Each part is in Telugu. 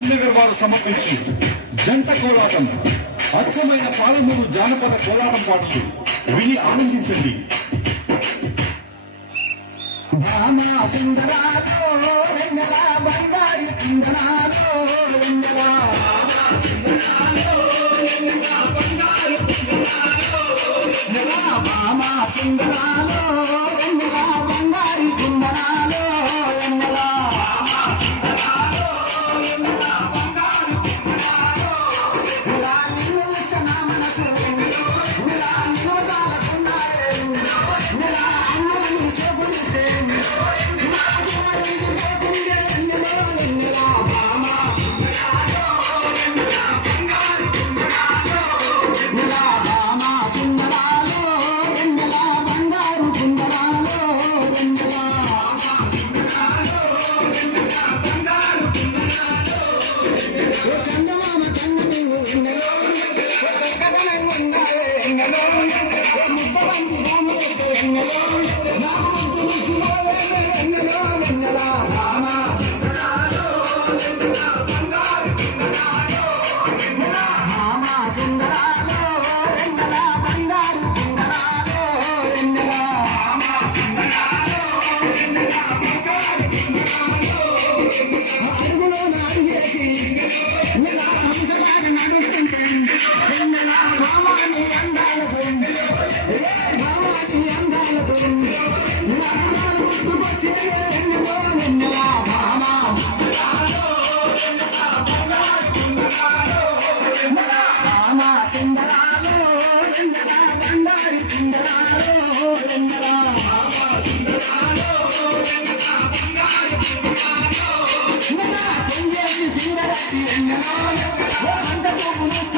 వారు సమర్పించి జంట కోలాటం అచ్చమైన పాలమూరు జానపద కోలాటం పాటలు విని ఆనందించండి. సుందరాలో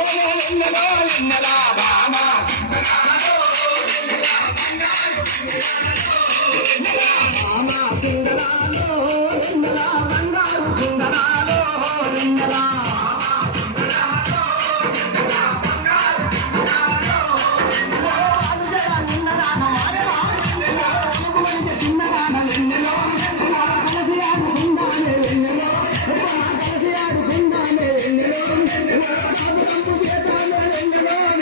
لا اله الا الله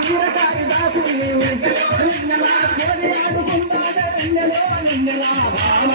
వీరచారి దాసు నీవు నిన్నలా పేరు ఆడుకుంటాడే నిన్నలా బాబా